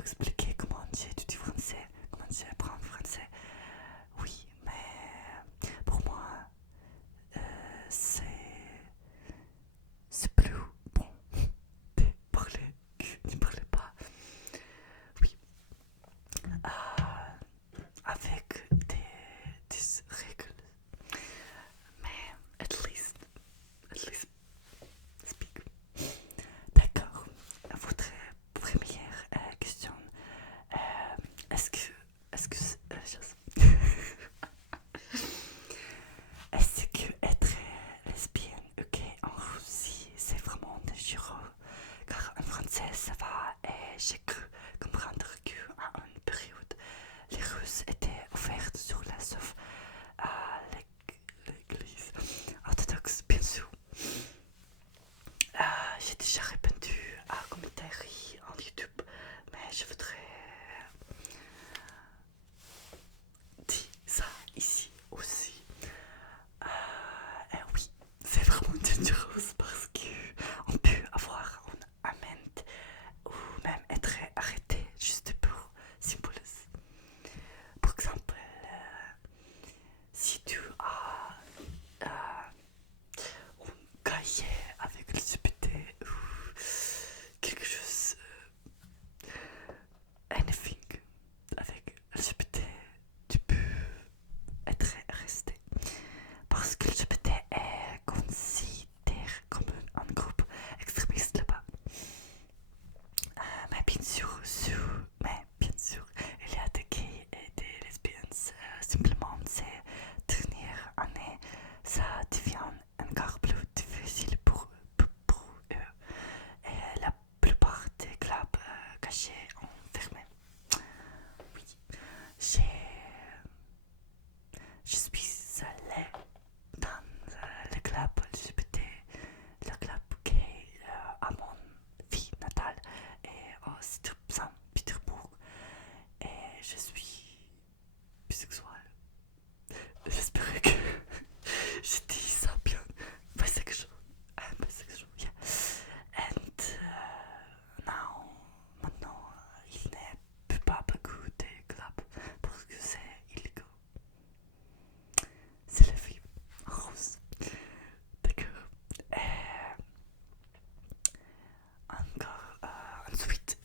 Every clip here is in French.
expliquer comment j'étudie français, comment j'apprends français. Oui, mais pour moi, euh, c'est c'est plus bon de parler que ne parler pas. Oui, avec des règles, mais at least speak. D'accord. Votre première question. Est-ce que, est-ce que, est-ce que être lesbienne, ok, en Russie, c'est vraiment dangereux? Car en français, ça va, et j'ai cru comprendre qu'à une période, les Russes étaient ouverts sur la sauf à l'église orthodoxe, bien sûr. J'ai déjà répondu à un commentaire en YouTube, mais je voudrais dire ça ici aussi. Oui, c'est vraiment dangereux parce qu'on peut avoir une amende ou même être arrêté juste pour symbolisme. Par exemple, si tu as un cahier avec le GPT ou quelque chose, anything avec LGBT, tu peux être arrêté. Parce que LGBT est considéré comme un groupe extrémiste là-bas. Mais bien sûr, il y a des gays et des lesbiennes. Simplement, ces dernières années, ça devient encore plus difficile pour eux. Et la plupart des clubs cachés ont fermé. Oui, j'ai, je suis allée dans le club LGBT, le club gay à mon ville natale et au Saint-Pétersbourg. Et je suis bisexuel. J'espère que je dis ça bien. Bisexual. I'm bisexual, yeah. And maintenant, il n'est plus pas beaucoup de clubs parce que c'est illégal. C'est la vie en rose. D'accord. Encore ensuite,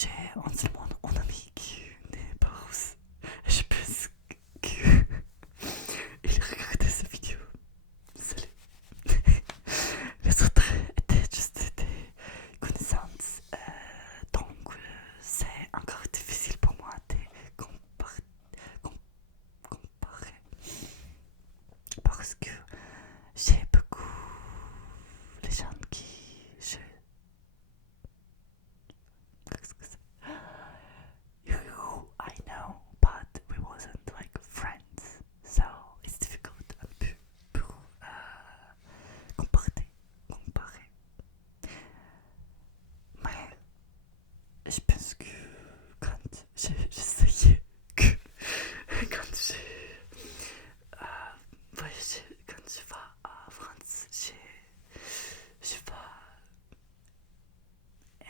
j'ai un seul mon ami qui n'est pas rose. Et je pense que il regardait cette vidéo. Salut. Les autres étaient juste des connaissances. Donc c'est encore difficile pour moi de comparer. Parce que j'ai beaucoup les gens qui je who I know, but we wasn't like friends, so it's difficult un peu pour comparer. Mais je pense que quand j'essayais que quand j'ai voyagé, quand je vais à France, je vais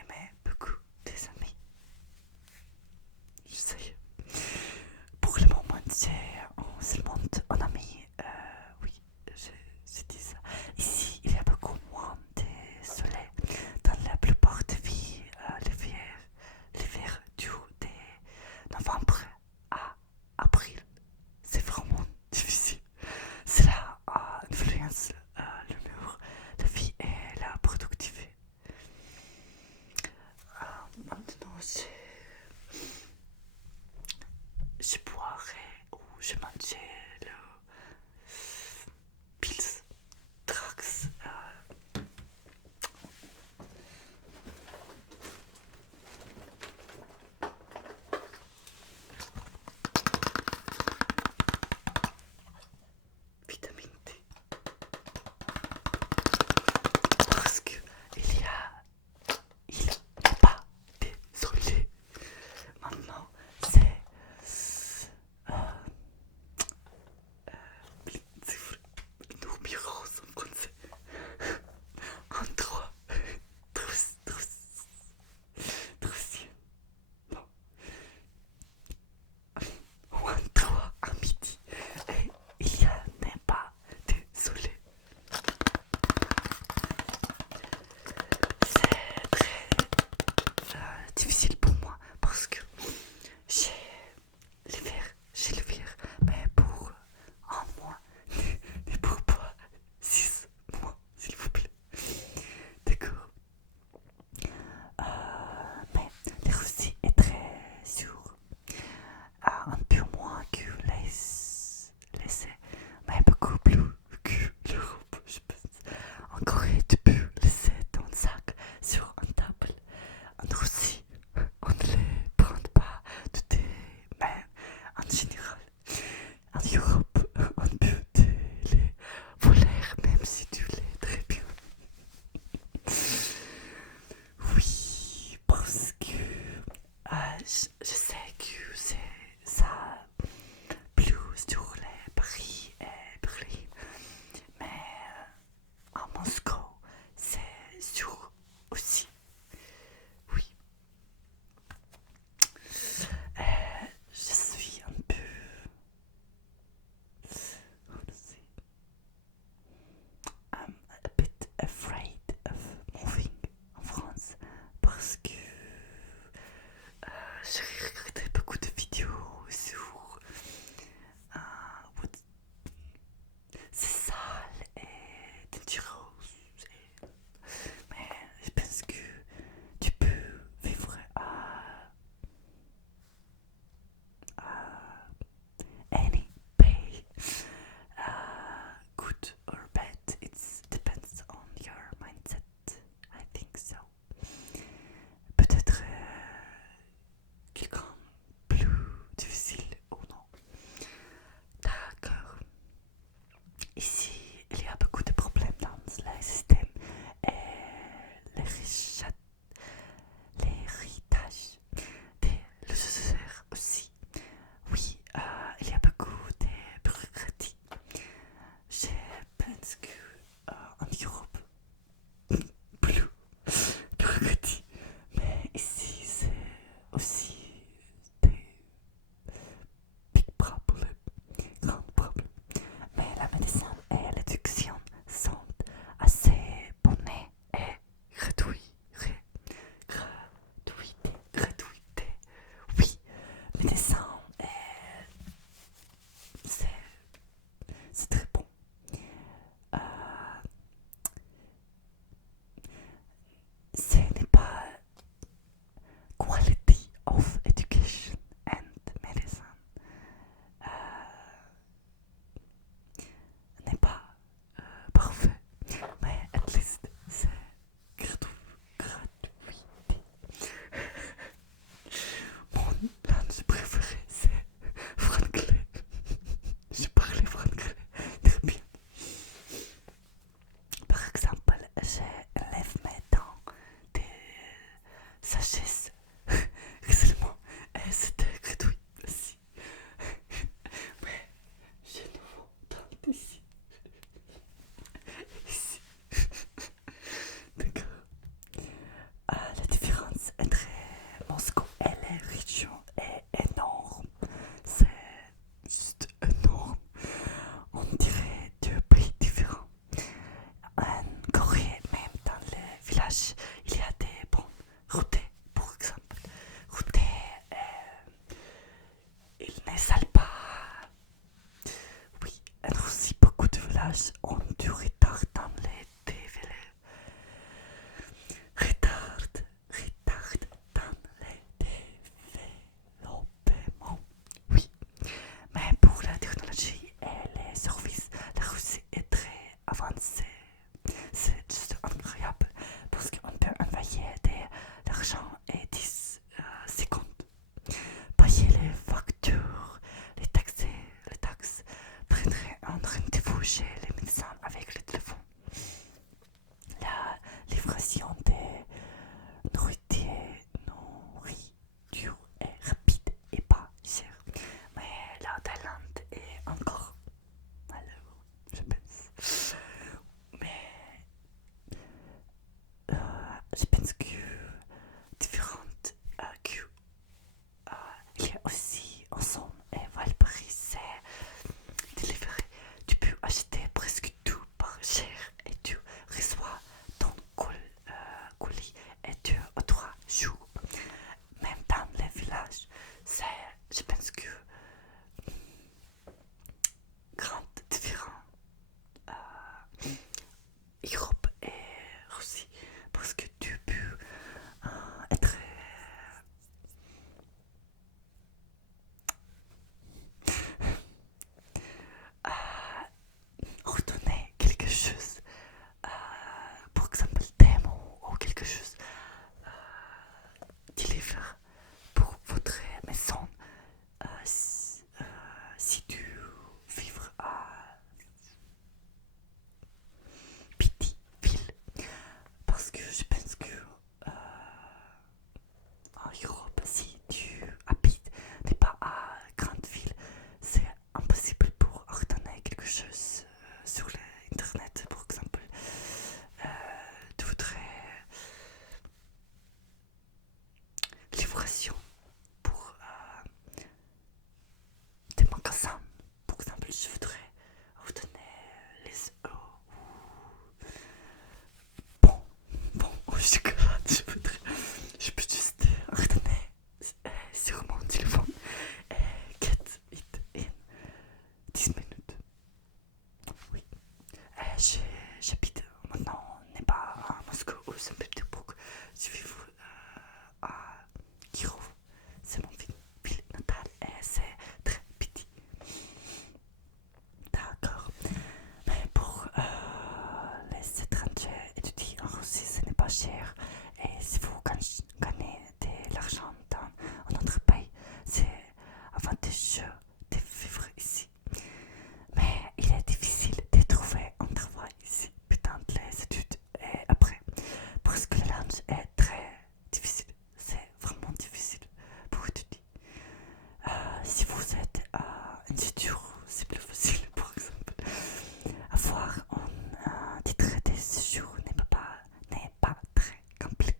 aimer beaucoup des amis. J'essaye. Pour le moment, c'est seulement un ami. Oui, je dis ça. Ici, il y a beaucoup moins de soleil. Dans la plupart des villes, l'hiver dure de sagesse, seulement, c'était gratuit aussi. Mais j'ai nouveau dans ici. Ici. D'accord. La différence entre Moscou et les régions est énorme. C'est juste énorme. On dirait deux pays différents. En Corée, même dans les villages, il y a des bonnes routes, par exemple. Routes, ils ne salent pas. Oui, en Russie, beaucoup de villages ont du retard dans les développements. Retard dans les développements. Oui, mais pour la technologie et les services, la Russie est très avancée. C'est juste incroyable parce qu'on peut envoyer de l'argent et 10 secondes. Payer les factures, les taxes, prendre un rendez-vous chez les médecins avec le téléphone. La livraison des nourriture est rapide et pas cher. Mais la Thaïlande est encore malheureux, je pense. Mais je pense que différentes que il y a aussi ensemble et Valparis, c'est délivré. Tu peux acheter presque tout par cher et tu reçois ton colis et 2 ou 3 jours. Même dans les villages, c'est, je pense que grande différence Europe et Russie parce que tu peux être ordonner quelque chose, par exemple des mots ou quelque chose, deliver pour votre maison si tu vivres à petite ville parce que je pense que en Europe si tu habites n'est pas à grande ville c'est impossible pour ordonner quelque chose sur l'internet par exemple tu voudrais livraison pour des magasins par exemple je voudrais ordonner les bon au chocolat je peux juste ordonner sur mon téléphone get it in 10 minutes. Oui. J'habite maintenant, n'est pas à Moscou ou Saint-Pétersbourg. Je vis à Kirov. C'est mon ville natale et c'est très petit. D'accord. Mais pour les étrangers étudier en Russie, ce n'est pas cher. Et si vous gagnez de l'argent dans un autre pays, c'est avantageux de vivre ici. Mais il est difficile de trouver un travail ici pendant les études et après. Parce que la langue est très difficile. C'est vraiment difficile pour étudier. Si vous êtes un étudiant, c'est plus facile par exemple. Avoir un titre de séjour n'est pas très compliqué.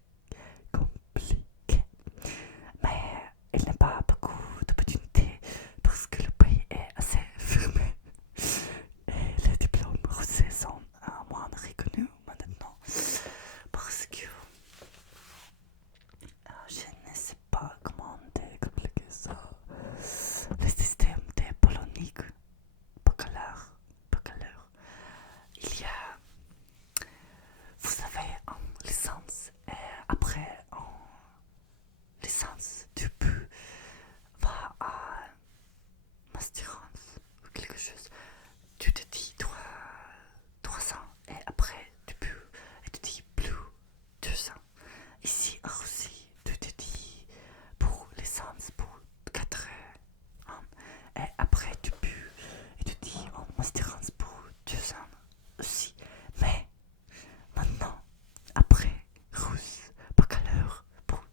Mais il n'y a pas beaucoup d'opportunités parce que le pays est assez fermé. Et les diplômes russes sont moins reconnus maintenant parce que je ne sais pas comment expliquer ça. Le système de polonique, baccalauréat, il y a, vous savez, en licence et après en licence, tu peux va à masterance ou quelque chose. Tu te dis 300 et après tu peux étudier plus 200. Ici en Russie, tu te dis pour licence pour 4 ans et après tu peux étudier en masterance pour 2 ans aussi. Mais maintenant, après russe, baccalauréat pour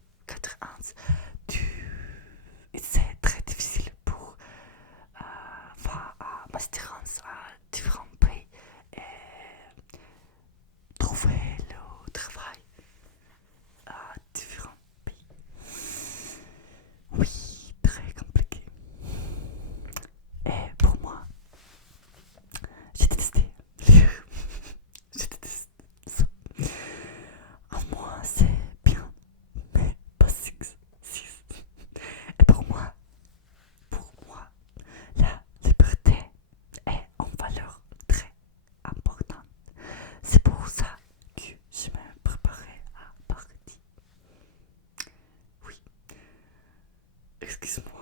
excuse-moi.